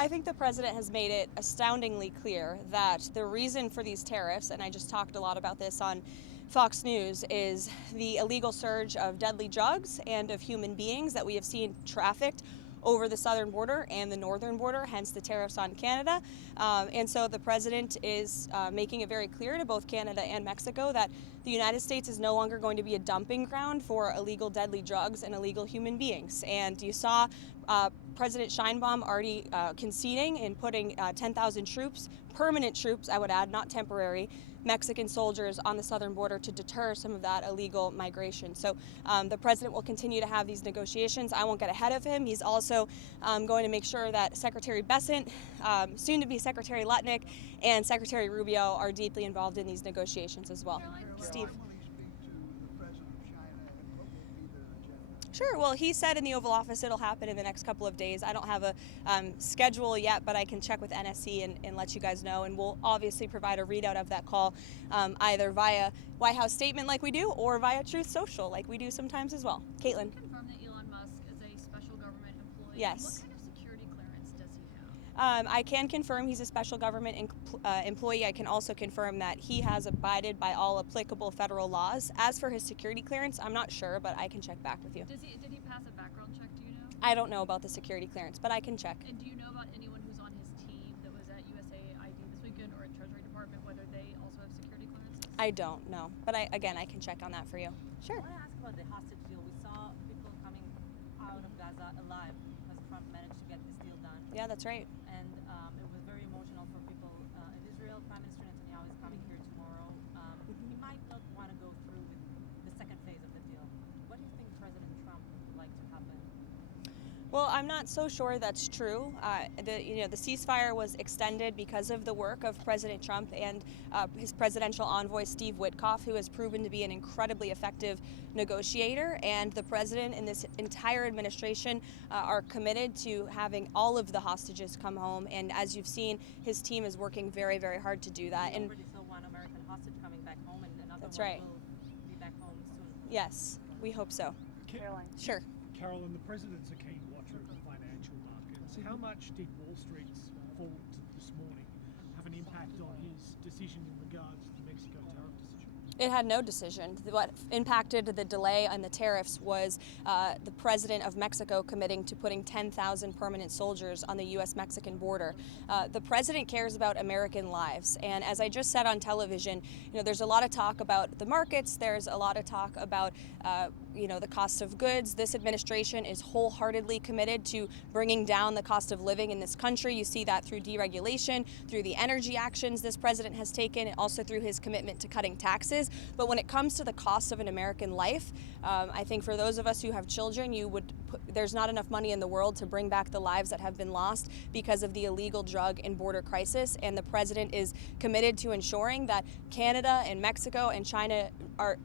I think the president has made it astoundingly clear that the reason for these tariffs, and I just talked a lot about this on Fox News, is the illegal surge of deadly drugs and of human beings that we have seen trafficked over the southern border and the northern border, hence the tariffs on Canada. And so the president is making it very clear to both Canada and Mexico that the United States is no longer going to be a dumping ground for illegal deadly drugs and illegal human beings. And you saw President Sheinbaum already conceding in putting 10,000 troops, permanent troops, I would add, not temporary, Mexican soldiers on the southern border to deter some of that illegal migration. So the president will continue to have these negotiations. I won't get ahead of him. He's also going to make sure that Secretary Bessent, soon to be Secretary Lutnick, and Secretary Rubio are deeply involved in these negotiations as well. Steve. Sure. Well, he said in the Oval Office it'll happen in the next couple of days. I don't have a schedule yet, but I can check with NSC and let you guys know. And we'll obviously provide a readout of that call either via White House statement like we do or via Truth Social like we do sometimes as well. Caitlin. Can you confirm that Elon Musk is a special government employee? Yes. What kind of security clearance does he have? I can confirm he's a special government employee. I can also confirm that he has abided by all applicable federal laws. As for his security clearance, I'm not sure, but I can check back with you. Did he pass a background check, do you know? I don't know about the security clearance, but I can check. And do you know about anyone who's on his team that was at USAID this weekend or at Treasury Department, whether they also have security clearances? I don't know, but I can check on that for you. Sure. I want to ask about the hostage deal. We saw people coming out of Gaza alive because Trump managed to get this deal done. Yeah, that's right. And it was very emotional for people in Israel. Prime Minister Netanyahu is coming here tomorrow. He might not want to go through with the second phase of the deal. What do you think President Trump would like to happen? Well, I'm not so sure that's true. The ceasefire was extended because of the work of President Trump and his presidential envoy Steve Witkoff, who has proven to be an incredibly effective negotiator. And the president and this entire administration are committed to having all of the hostages come home. And as you've seen, his team is working very, very hard to do that. We already saw one American hostage coming back home, and another That's one right. will be back home soon. Yes, we hope so. Karoline. Sure. Karoline, the president's a keen watcher of the financial markets. How much did Wall Street's fall this morning have an impact on his decision in regards to the Mexico tariff decision? It had no decision. What impacted the delay on the tariffs was the president of Mexico committing to putting 10,000 permanent soldiers on the U.S.-Mexican border. The president cares about American lives, and as I just said on television, there's a lot of talk about the markets. There's a lot of talk about the cost of goods. This administration is wholeheartedly committed to bringing down the cost of living in this country. You see that through deregulation, through the energy actions this president has taken, and also through his commitment to cutting taxes. But when it comes to the cost of an American life, I think for those of us who have children, there's not enough money in the world to bring back the lives that have been lost because of the illegal drug and border crisis. And the president is committed to ensuring that Canada and Mexico and China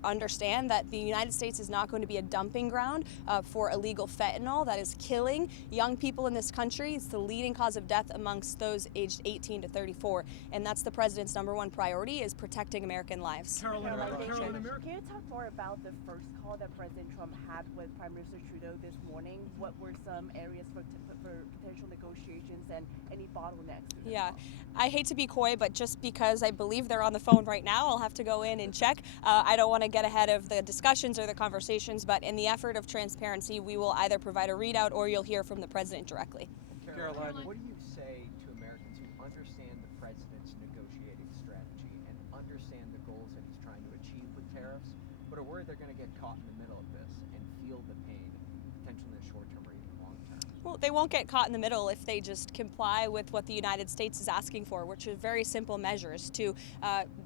understand that the United States is not going to be a dumping ground for illegal fentanyl that is killing young people in this country. It's the leading cause of death amongst those aged 18 to 34. And that's the president's #1 priority, is protecting American lives. Caroline, Can you talk more about the first call that President Trump had with Prime Minister Trudeau this morning? What were some areas for potential negotiations and any bottlenecks? Yeah, I hate to be coy, but just because I believe they're on the phone right now, I'll have to go in and check. I don't want to get ahead of the discussions or the conversations, but in the effort of transparency, we will either provide a readout or you'll hear from the president directly. Karoline, what do you say to Americans who understand the president's negotiating strategy and understand the goals that he's trying to achieve with tariffs, but are worried they're going to get caught in the middle of this and feel the pain, potentially in the short term or even long term? Well, they won't get caught in the middle if they just comply with what the United States is asking for, which are very simple measures to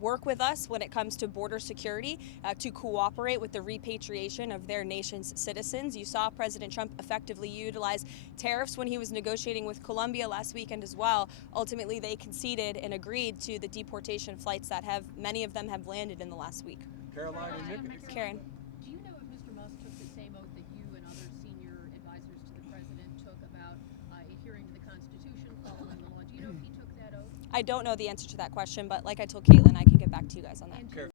work with us when it comes to border security, to cooperate with the repatriation of their nation's citizens. You saw President Trump effectively utilize tariffs when he was negotiating with Colombia last weekend as well. Ultimately, they conceded and agreed to the deportation flights that many of them have landed in the last week. Caroline and Nick. Karen. Do you know if Mr. Musk took the same oath that you and other senior advisors to the president took about adhering to the Constitution, following the law? Do you know if he took that oath? I don't know the answer to that question, but like I told Caitlin, I can get back to you guys on that.